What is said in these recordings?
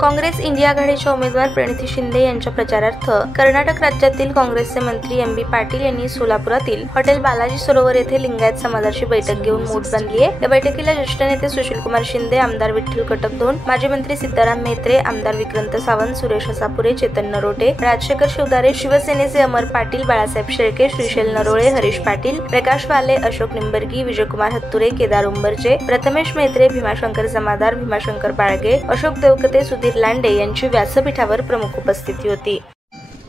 Congress India आघाडीच्या उमेदवार प्रणिती शिंदे यांच्या प्रचारार्थ कर्नाटक राज्यातील काँग्रेसचे मंत्री एम बी पाटील यांनी सोलापुरातील हॉटेल बालाजी सरोवर येथे लिंगायत समाजाची बैठक घेऊन मूठ बांधली आहे। या बैठकीला ज्येष्ठ नेते सुशीलकुमार शिंदे, आमदार विठ्ठल कटक 2, माजी मंत्री सिद्धाराम म्हेत्रे, आमदार विक्रांत सावंत, सुरेश हसापुरे, चेतन नरोटे, राजशेखर शिवदारे, शिवसेनेचे अमर पाटील, बाळासाहेब शेळके, श्रीशैल नरोळे, हरीश पाटील, प्रकाश वाले, अशोक निंबर्गी, विजयकुमार हत्तुरे, केदार उंबरजे, प्रथमेश म्हेत्रे, भीमाशंकर जमादार, भीमाशंकर बाळगे, अशोक देवकते, सुधीर लांडे यांची व्यासपीठावर प्रमुख उपस्थिती होती।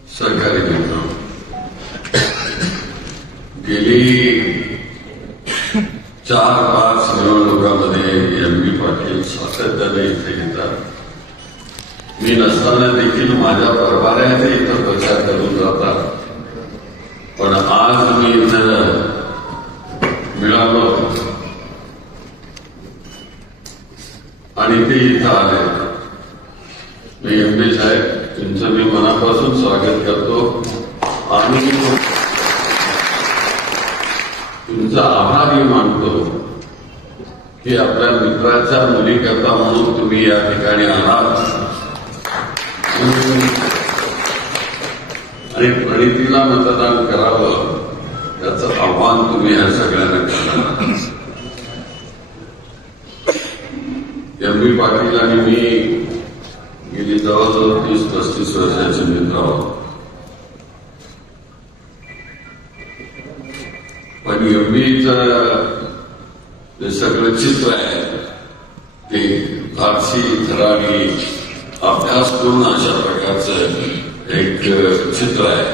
सरकारी मित्र गेली 4-5 निवडणुकांमध्ये एम बी पाटील सातत्याने इथे येतात। मी नसताना देखील माझ्या परवान्याने इथं प्रचार करून जातात, पण आज मी इथं मिळालो आणि ते इथं आले। मी एम बी साहेब तुमचं मी मनापासून स्वागत करतो आणि तुमचा आभारही मानतो की आपल्या मित्राच्या मुलीकरता म्हणून तुम्ही या ठिकाणी आलात आणि प्रणितीला मतदान करावं त्याचं आव्हान तुम्ही या सगळ्यांना करणार। एम बी पाटील आणि मी गेली जवळजवळ 30-35 वर्षाचे मित्र आहोत, पण एमबीचं जे सगळं चित्र आहे ते फारसी थरारी अभ्यास करून अशा प्रकारचं एक चित्र आहे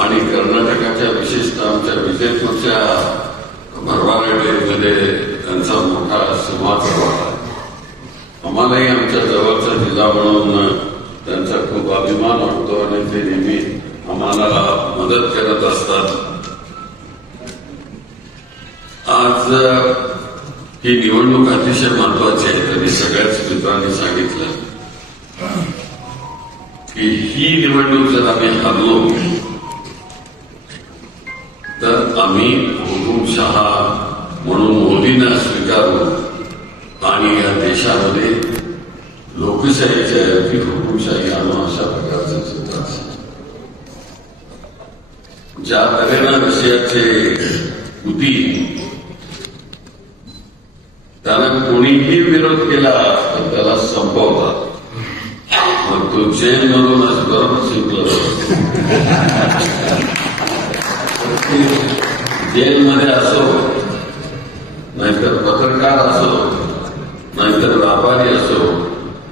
आणि कर्नाटकाच्या विशेषतः आमच्या विजयपूरच्या भरवारा डेमध्ये त्यांचा मोठा समाज वाटा। आम्हालाही आमच्या जवळचा जिल्हा म्हणून त्यांचा खूप अभिमान वाटतो आणि ते नेहमी आम्हाला मदत करत असतात। आज ही निवडणूक अतिशय महत्वाची आहे। त्यांनी सगळ्याच मित्रांनी सांगितलं की ही निवडणूक जर आम्ही हरलो तर आम्ही हुकुमशहा म्हणून मोदींना स्वीकारू आणि या देशामध्ये लोकशाहीच्या ऐवजी हुकुमशाही आणू अशा प्रकारचं चित्र असेल। ज्या तऱ्हेने विषयाचे होती त्याला कोणीही विरोध केला तर त्याला संपवतात, मग तो जेलमधूनच बरोबर शिकलो। जेलमध्ये असो नाहीतर पत्रकार असो नाहीतर व्यापारी असो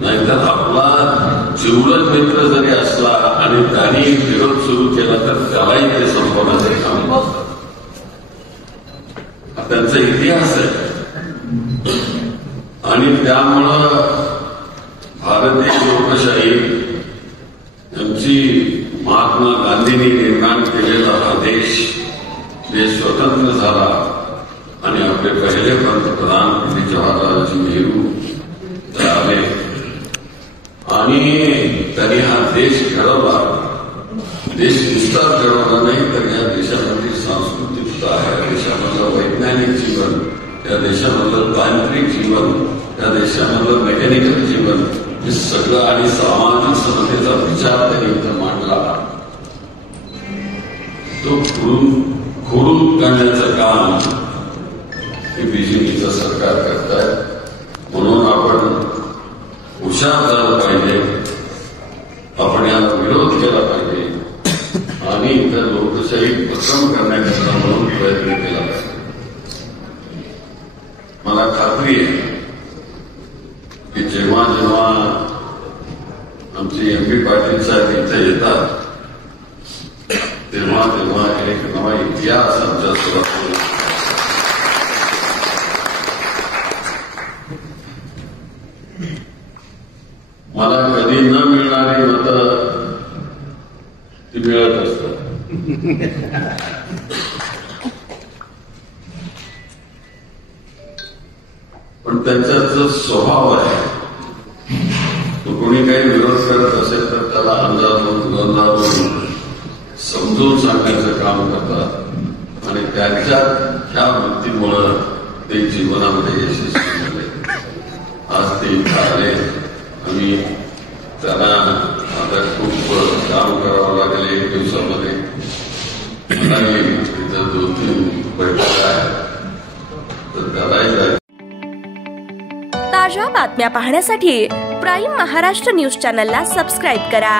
नाहीतर आपला जीवलग मित्र जरी असला आणि त्यांनी विरोध सुरू केला तर त्यालाही ते संपवण्याचं काम करतात। त्यांचा इतिहास आहे आणि त्यामुळं भारतीय लोकशाही यांची महात्मा गांधींनी निर्माण केलेला हा देश स्वतंत्र झाला आणि आपले पहिले पंतप्रधान पंडित जवाहरलालजी नेहरू ते आले आणि त्यांनी हा देश घडवला। देश नुसताच घडवला नाही तर या देशामधील सांस्कृतिकता, या देशामधलं वैज्ञानिक जीवन, या देशामधलं तांत्रिक जीवन, या देशामधलं मेकॅनिकल जीवन हे सगळं आणि सामाजिक समतेचा विचार त्यांनी इथं मांडला। तो खोडून काढण्याचं काम बीजेपीचं सरकार करत आहे। म्हणून आपण हुशार झालं पाहिजे, आपण याला विरोध केला पाहिजे आणि इतर लोकशाही भक्कम करण्याकरता म्हणून प्रयत्न केला पाहिजे। मला खात्री आहे की जेव्हा जेव्हा आमचे एम बी पाटील साहेब इथे येतात तेव्हा तेव्हा एक नवा इतिहास आमच्या सोबत मला कधी न मिळणारी मतं ती मिळत असतात। पण त्यांचा जो स्वभाव आहे तो कोणी काही विरोध करत असेल तर त्याला अंदाजून समजून सांगण्याचं काम करतात आणि त्यांच्या ह्या वृत्तीमुळं ते जीवनामध्ये यशस्वी झाले। आज ते इथे आले, आम्ही त्यांना आता खूप काम करावं लागेल. 1 दिवसामध्ये आणि इथं 2-3 बैठक आहे तर त्यालाही जायचं. ताज्या बातम्या पाहण्यासाठी प्राईम महाराष्ट्र न्यूज चॅनलला सबस्क्राईब करा.